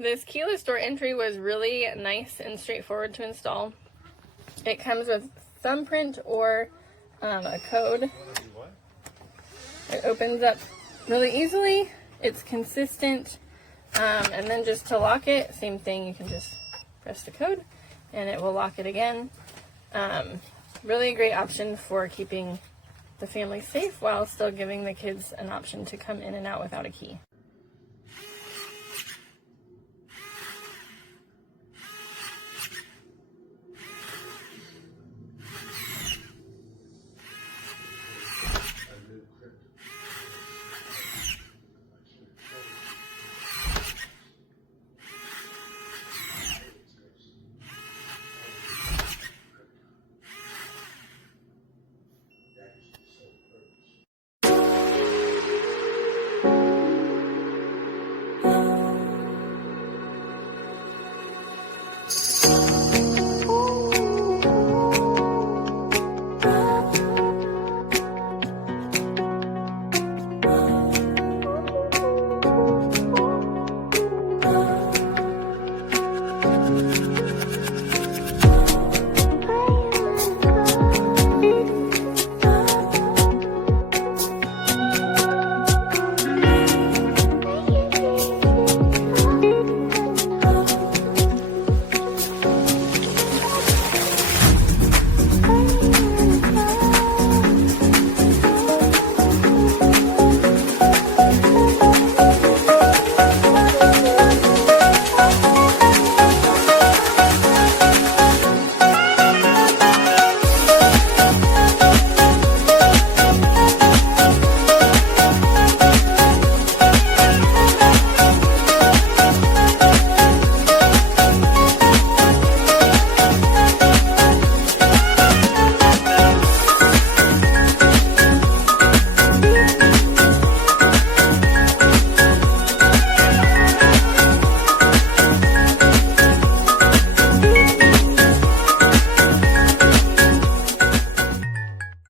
This keyless door entry was really nice and straightforward to install. It comes with thumbprint or a code. It opens up really easily. It's consistent. And then just to lock it, same thing. You can just press the code and it will lock it again. Really a great option for keeping the family safe while still giving the kids an option to come in and out without a key.